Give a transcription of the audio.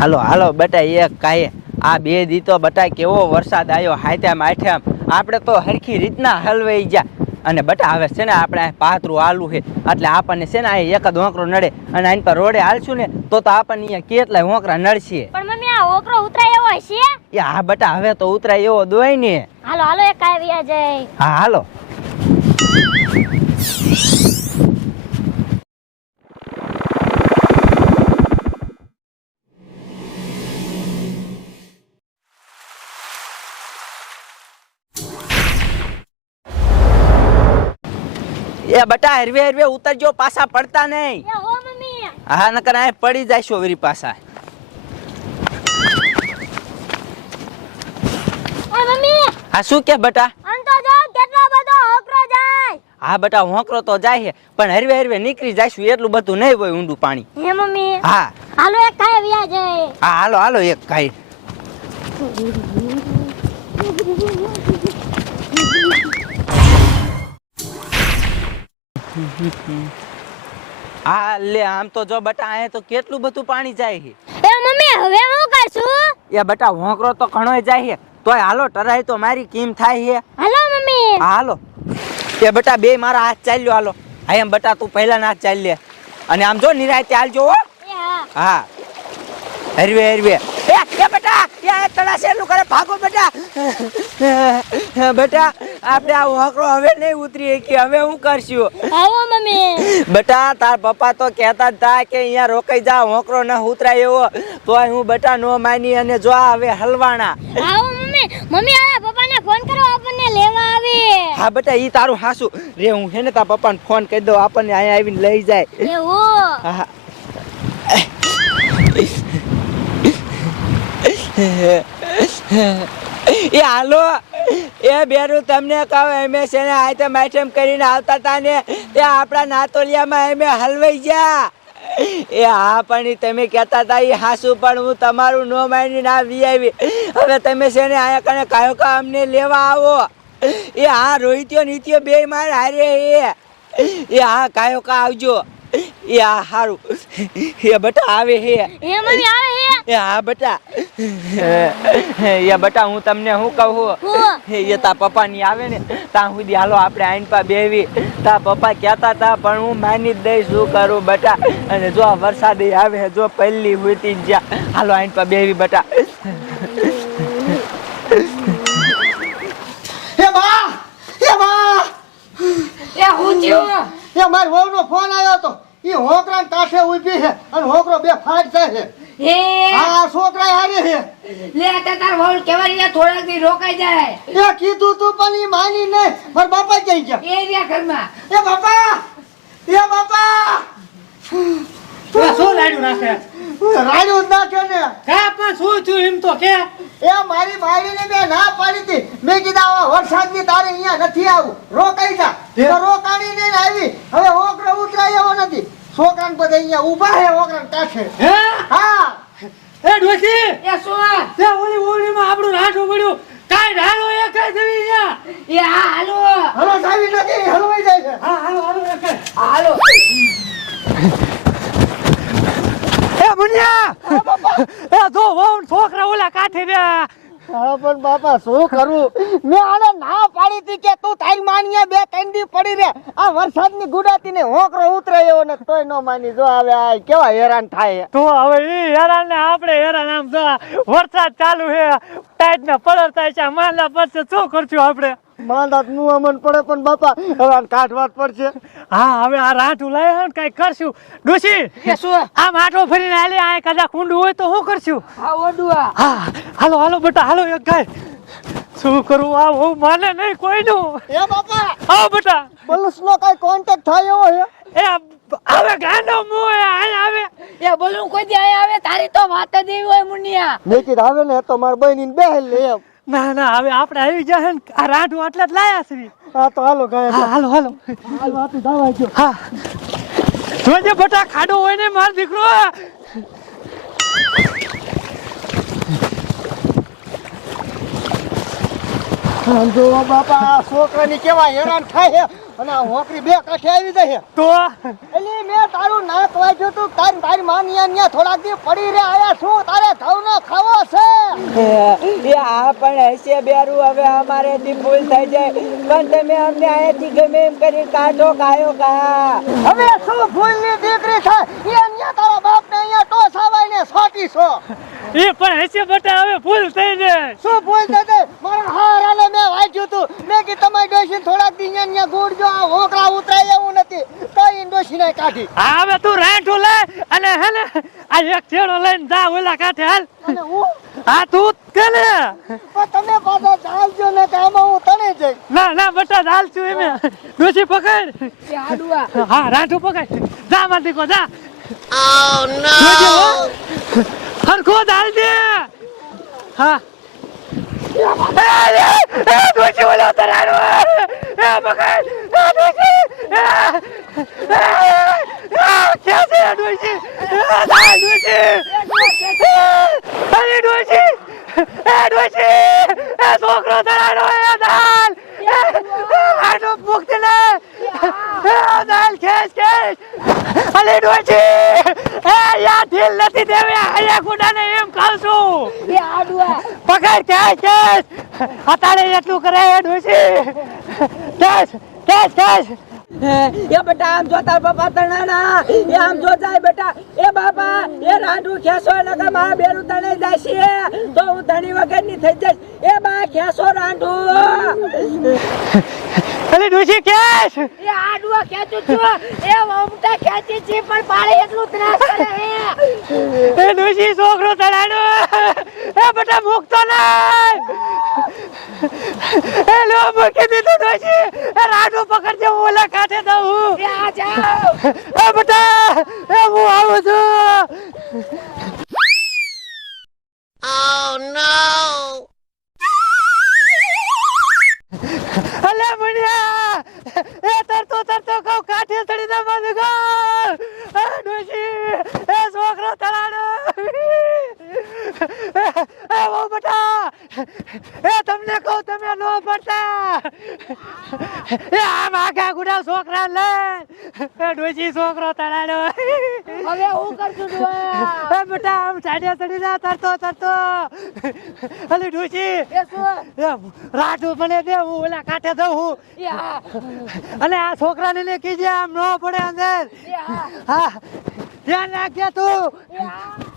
હાલો હાલો બટા એક કાંઈ. આ બે દી તો બટા કેવો વરસાદ આવ્યો હાથેમ આઠેમ આપણે તો હરખી રીતના હલવાઈ ગયા. અને બટા હવે છે ને આપણે પાથરું આલુ છે. એટલે આપણને છે ને એક જ હોંકરો નડે. અને આની પર રોડે હાલશું ને તો તો આપણને અહીંયા કેટલાય હોંકરા નડશે. પણ મમ્મી આ ઓકરો ઉતરાય એવો છે એ હા બટા હવે તો ઉતરાય એવો દોય ને. હાલો હાલો એક આવ્યા જાય. હા હાલો. એ બટા હરવે હરવે ઉતરજો પાછા પડતા નહીં. હો નકર આ પડી જાય વરી પાછા. હા શું કે બટા? હા બટા હોંકરો તો જાય પણ હરવે હરવે નીકળી જાયશું એટલું બધું નહીં હોય ઊંડું પાણી. હે મમ્મી. હા. હાલો એક આવ્યા જાય. હા હાલો હાલો એક કાઈ હા લે આમ તો જો બટા અહીંયા તો કેટલું બધું પાણી જાય છે. એ મમ્મી હવે હું કરશું? એ બટા હોંકરો તો ઘણોય જાય છે. તોય હાલો ટરાય તો મારી કીમ થાય છે. હાલો મમ્મી. હાલો. એ બટા બે મારા હાથ ચાલ્યો હાલો. હા એમ બટા તું પહેલા ના ચાલ લે. અને આમ જો નિરાય ચાલજો હો. હા. હા. હરવે હરવે. એ એ બટા એ તળા શેરનું કરે ભાગો બટા. બેટા આપણે આ હોકરો હવે નહીં ઉતરી કે હવે હું કરશું? આવો મમ્મી. બેટા તાર પપ્પા તો કહેતા જ હતા કે અહીંયા રોકાઈ જા હોકરો ન ઉતરાય એવો. તોય હું બેટા નો માની અને જો આ હવે હલવાણા. આવો મમ્મી. મમ્મી આ પપ્પાને ફોન કરો આપણને લેવા આવે. હા બેટા ઈ તારું હાસુ. રે હું હે ને તાર પપ્પાને ફોન કરી દઉં આપણને અહીંયા આવીને લઈ જાય. એવું હા. એ હાલો. એ બેરું તમને કહું એમે છે ને આઈટમ આઈટમ કરીને આવતા હતા ને તે આપણા નાતોલિયામાં એમે હલવાઈ ગયા. એ હા પણ તમે કહેતા હતા એ હાસું પણ હું તમારું નો માની ના વી આવી. હવે તમે છે ને અહીંયા કને કાયો કા અમને લેવા આવો. એ હા રોહિત્યો નીત્યો બે માર હારે એ. એ હા કાયો કા આવજો. એ હા હારું. એ બટા આવે હે. એ મને આવે હે. એ હા બટા. એ બટા હું તમને શું કહું? હું? એ તા પપ્પા ની આવે ને ત્યાં સુધી હાલો આપણે આઈન પા બેવી તા પપ્પા કહેતા તા પણ હું માની જ દઈશ શું કરું બટા? અને જો આ વરસાદ આવે જો પહેલી હોતી જ્યાં હાલો આઈન પા બેવી બટા. એ બા એ બા! એ હું થયું? એ મારી વહુનો ફોન આવ્યો હતો. એ હોકરા કાંઠે ઊભી છે અને હોકરો બે ફાટ થાય છે. હે? આ છોકરા હારે છે લે આ તાર વહુ કેવાય થોડાક દી રોકાઈ જાય. એ કીધું તું પણ ઈ માની નહીં. પર બાપા જઈ ગયા? એ રહ્યા ઘરમાં. એ બાપા! એ બાપા! શું લાડ્યું નાખે? રાડ્યું નાખે ને. કા પણ શું થયું એમ તો કે? એ મારી બાયડીને મેં ના પાડી હતી. મેં કીધા આવા વરસાદની તારે અહીંયા નથી આવું. રોકાઈ જા. તો રોકાણી નહીં ને આવી. હવે ઓકરો ઉતરાય એવો નથી. છોકરાને બધા અહીંયા ઊભા છે હોકરા કાઠે. હે હા? એ ડોસી એ સોવા તે ઓલી ઓલીમાં આપણું રાઠું પડ્યું કાઈ ઢાળો એ કઈ દેવી યા એ હા હાલો. હાલો સાવી નથી હલવાઈ જાય છે. હા હાલો હાલો એ કઈ. હાલો. એ મુનિયા! એ જો વહુ છોકરા ઓલા કાઠે ને શું કરું? મેં આને ના પાડી હતી કે તું તારી માનીએ બે, ત્રણ પડી રે આ વરસાદની ગુડાતી ને હોકરો ઉતરે તોય નો માની. જો હવે આ કેવા હેરાન થાય. તો હવે ઈ હેરાન ને આપણે હેરાન આમ જો વરસાદ ચાલુ છે ટાઈટ ને થાય છે માંદા પડશે શું કરશું આપણે? માંદાતનું અમન પડે પણ બાપા હવે આને કાઢવા જ પડશે. હા હવે આ રાઠું લઈ ને કઈ કરશું. ડોશી એ શું? આ આટો ફરીને હાલે આ કદાચ ઊંડું હોય તો શું કરશું? આ. ઓડુઆ હા હાલો હાલો બટા હાલો એક ગાય. શું કરું આ હું માને નહીં કોઈનું. એ બાપા! આવો બેટા. પોલીસ નો કઈ કોન્ટેક્ટ થાય એવો છે? એ આવે ગાંડો મું એ આય આવે. એ બોલું કોઈ દી આવે તારી તો વાત જ એવી હોય મુનિયા. મેં કીધું આવે ને તો મારી બહેની બેહેલ લે એમ. ના ના હવે આપણે આવી જાય ને આ રાઠું આટલા જ લાયા છે હા તો હાલો ગયા હાલો હાલો. હાલ વાતું દાવા ગયો. હા. જોજે બેટા ખાડો હોય ને માર દીકરો જો બાપા છોકરાની કેવા હેરાન થાય છે અને હોકરી બે કાંઠે આવી જાય તો? એટલે મેં તારું નાક વાંચ્યું તું તારી તારી માની અહીંયા થોડાક દી પડી રે આયા શું? તારે ઘઉંનો ખાવો છે. એ આ પણ હશે બેરું હવે અમારે થી ભૂલ થઈ જાય. પણ તમે અમને અહીંયાથી ગમે એમ કરી કાઢો કાયો કા હવે શું ભૂલની દીકરી થાય? એ અહીંયા તારા સોટી છો એ પણ હશે બટા હવે ફૂલ થઈ જાય. શું ફૂલ થશે મારા હારાને મેં વાંચ્યું તું. મેં કે તમારી ડોશી થોડાક દી અહીંયા ગુડજો આ હોકરા ઉતરાય એવું નથી. તો એ ડોશીને કાઢી. હા હવે તું રાંઠું લે અને હે ને આ એક છેડો લઈને જા ઓલા કાઠે હાલ. અને હું? હા તું કે ને પણ તમે પાછા ચાલજો ને કે આમાં હું તને જઈ ના ના બટા છું એમે. ડોસી પકડ. એ આડુઆ હા રાંઠું પકડ. જા માં દીકો જા. Oh દે હા. છોકરો તરાડો એ દાલ આટો મુક્ત એ, દાલ ખેંચ ખેંચ. અરે ડોશી. એ યા ઢીલ નથી દેવી આયા કુડાને એમ કહું છું. એ આડુઆ. પકડ કેસ કેસ. અત્યારે એટલું કરે એ ડોશી. Case case case. એ બેટા આમ જોતા બાપા તણાના એ આમ જો જાય બેટા. એ બાપા એ રાંડું ખેસો નકર મારા બેરું તણે છે. તો હું ધણી વગરની થઈ જઈશ. એ બા ખેસો રાંડું. અરે ડોશી કેસ એ આડુ ખેંચું છું. એ મમતા ખેંચી છે પણ પાળે એટલું ત્રાસ કરે હે એ ડોશી છોકરો તડાડો એ બેટા મૂકતો નહીં. એ લો મૂકી દીધું ડોશી એ રાંડું પકડજે હું ઓલા કાંઠે દઉં એ આ જાઓ. એ બેટા એ હું આવું છું અલે મુનિયા એ તરતો તરતો કહું કાઠે ચડી દે મને ગો એ ડોશી એ છોકરો તળાડો એ વો બટા એ તમને કહું તમે નો પડતા. એ આમ આખા ગુડા છોકરા લે. એ ડોજી છોકરો તળાડો હવે હું કરશું ડુઆ એ બેટા આમ સાડે ચડી જા તરતો તરતો. અલી ડોજી એ શું? એ રાઠું મને દે હું ઓલા કાંઠે દઉં હું. અને આ છોકરાને લે કીજે આમ ન પડે અંદર. હા. ધ્યાન રાખજે તું.